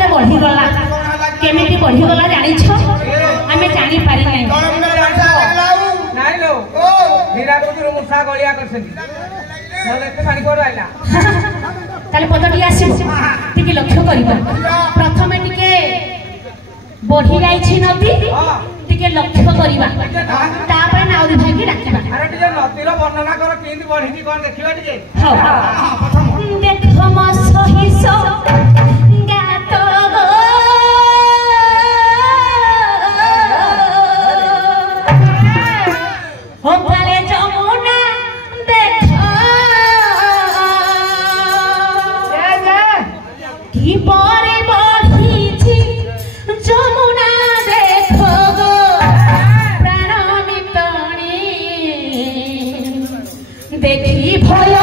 କେତେ ବଢିଗଲା କେମିତି ବଢିଗଲା ଜାଣିଛ ଆମେ ଜାଣିପାରି ନାହିଁ ନାଇଁ ଲୋ ହୀରାକୁଦରୁ ମୂଷା ଗଳିଆ କରିଛନ୍ତି ନହେଲେ ଏତେ ପାଣି କୁଆଡୁ ଆଇଲା ତାହେଲେ ପଦଟି ଆସିବ ଟିକେ ଲକ୍ଷ୍ୟ କରିବ ପ୍ରଥମେ ଟିକେ ବଢି ଯାଇଛି ନଦୀ ଟିକେ ଲକ୍ଷ୍ୟ କରିବା ତାପରେ ନାଉରୀ ଭାଇକି ଡାକିବା ଆରେ ଟିକେ ନଦୀର ବର୍ଣ୍ଣନା କର କେମିତି ବଢିଛି କଣ ଦେଖିବା ଟିକେ ଦେଖ ମୋ ସହିସ ଗାତ ଓ କାଳେ ଯମୁନା ଦେଖ কি পরে বহিছি যমুনা দেখো গো প্রাণ মিতনি দেখি ভয়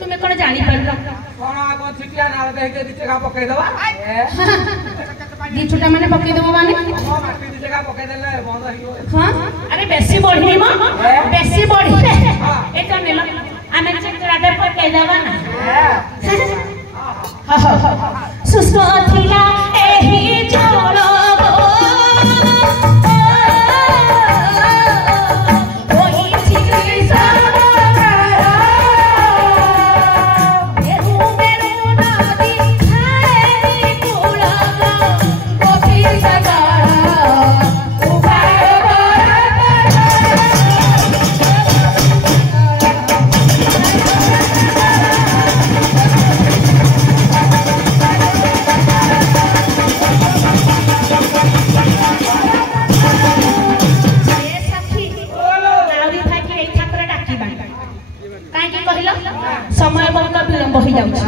तुम्हें कौन जानी पड़लो कौन आगो छिटिया नाल देके दिचका पकई दवा दी छुटा माने पकई देबो माने माटी दिचका पकई देले बंद हियो हां अरे बेसी बढ़ी म बेसी बढ़ी ए तो नेलो आमे चित्राटे पकई देबा ना सुस्त थिला एही चलो समय बहुत विलंब हो जाउछ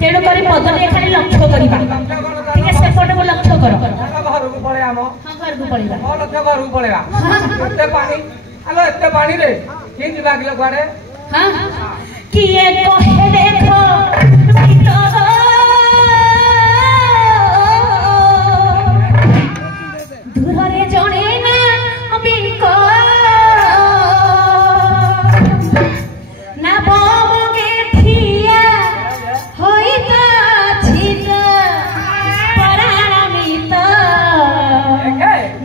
तेणु करी पदले खाली लक्ष्य करबा ठीक है सेपट को लक्ष्य करो घर को पळे आमो हां घर को पळेबा ओ लक्ष्य घर को पळेबा एते पानी हेलो एते पानी रे के दिबा किलो गाडे हां किए कहे देखो दूरे जणे ना बिको ना बोगे थिया होइता छिटा परामित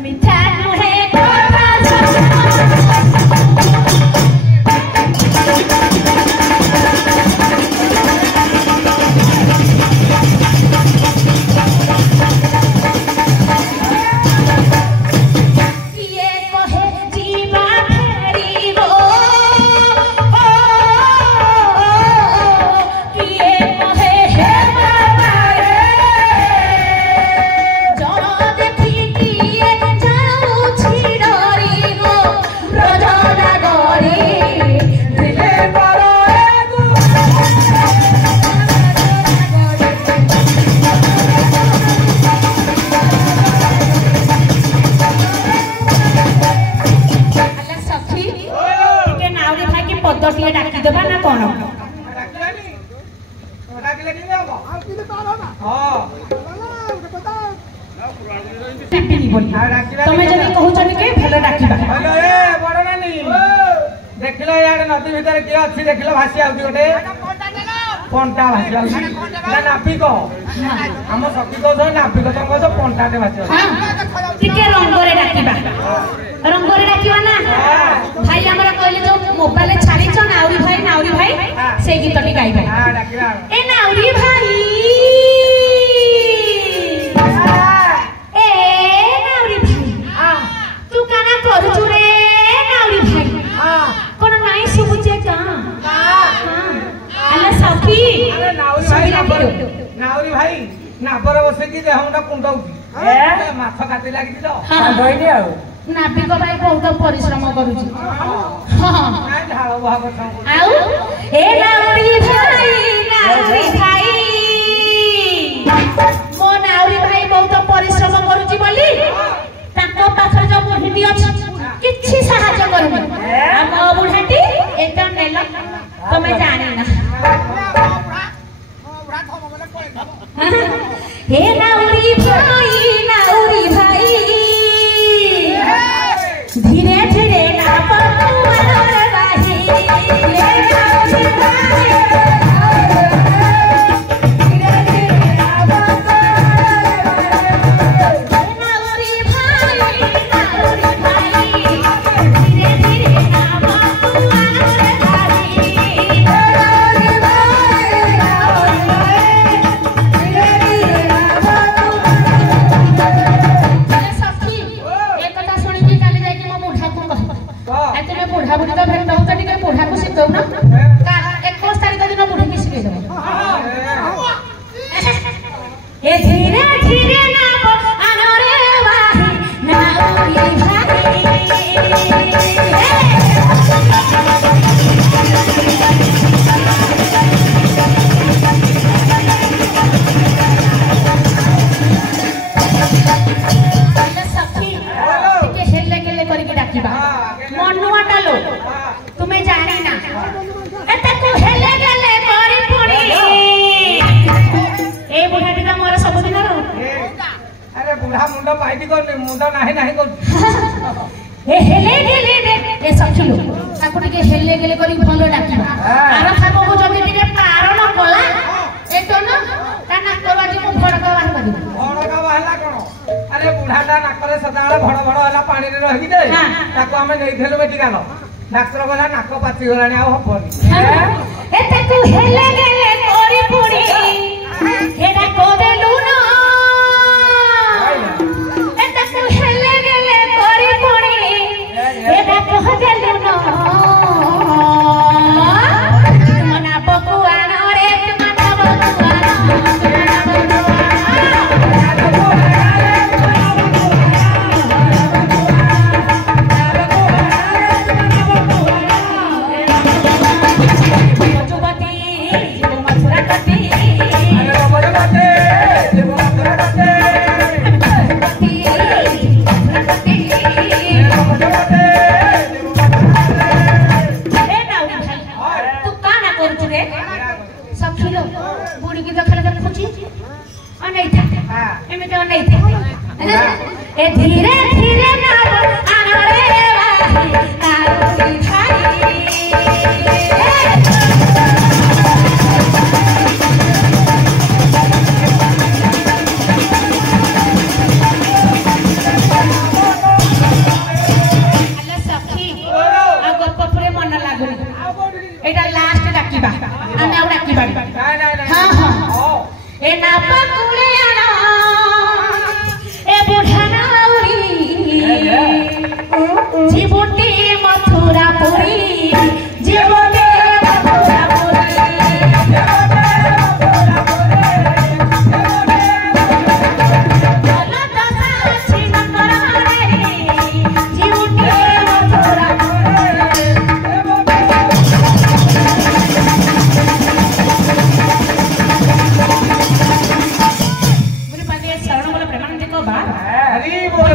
मिठा नुहे कथा पदटिए डाकी देबा ना कोन डाकिलानी डाकिले कि जाबो आ कि तो ना हां टिप्पणी बोली तमे जदी कहू छनी के भेले डाकीबा हेलो ए बड़ नानी देखिलो यार नदी भीतर के अछि देखिलो भासी आउती गोटे पंटा भासी आउती ना नापी को हम सखी को नापी को तो कहतो पंटा दे भासी हां टिके रंगरे डाकीबा ना भाई हमरा कहले जो मोबाइल छाड़ी छ नाउरी भाई से गीतटी गाइबा हां डाकिबा ए नाउरी भाई ए नाउरी भाई तू काना करू रे ନାଉରୀ ଭାଇ ନାବର ବସିକି ଦେହ ମୁଣ୍ଡ କୁଣ୍ଡଉଛି ମାଛ କାଟି ଲାଗିଛି ତ କହିଲି ଆଉ ନାବିକ ଭାଇ ବହୁତ ପରିଶ୍ରମ କରୁଛି ଝାଳ ବୁହା କଥା ଆଉ ଏ ନାଉରୀ ଭାଇ ମୋ ନାଉରୀ ଭାଇ ବହୁତ ପରିଶ୍ରମ କରୁଛି ବୋଲି ତାଙ୍କ ପାଖରେ ଯୋଉ ବୁଢୀଟି ଅଛି କିଛି ସାହାଯ୍ୟ କରୁନି ଆଉ ମୋ ବୁଢାଟି ଏଟା ନେଲ ତମେ ଜାଣିନା हे नाउरी भाई धीरे धीरे ना पकुआर बाही हे नाउरी भाई धीरे धीरे ना पकुआर नाउरी भाई धीरे धीरे ना पकुआर बाही बुढ़ा बुढ़ी तो भेट होता टिके बुढ़ा को सिखौ ना 21 तारिख दिन बुढ़ी की सिखे दो ए धीरे धीरे ना अनरे वाही नाउरी तुम्हें जानी ना हेले गेले करी पुणी ए बुढ़ाटी तो मोर सब दिन अरे बुढ़ा मुंडा पाइटी कर मुंडा नाही नाही कर ए हेले गेले ए सखिलो ताको टिके हेले गेले करी भलो डाकिबा आर खाबो को जदी टिके कारण कोला ए तो न ता नाकबाजी मु भड़का बाहर करी भड़का बाहला कोन अरे बुढ़ाटा नाकरे सदाळे भड़ भड़ होला पानी रे रहि दे ताको हमें नै थेलो मेडिकल डाक्टर बोला नाक पाची गलानी आ हबनी ए ताको हेले गेले करी पुणी एडा को देलु न ए ताको हेले गेले करी पुणी एडा को देलु न मना बकुआन रे मना बकुआन बुढ़ी की तो खाली देखुची नहीं था एमे तो नहीं था ए धीरे धीरे ना अनरे वाही नाउरी भाई अल्लाह सखी आ गप परे मन लागुनी एटा लास्ट डाकिबा आमे आ डाकिबा हां हां ए नापा कुले आना ए बुढ़ा नाउरी जीवटी मथुरा पुरी जीवटी मथुरा पुरी अल्लाह दसा छिन करारे जीवटी मथुरा हरी बोल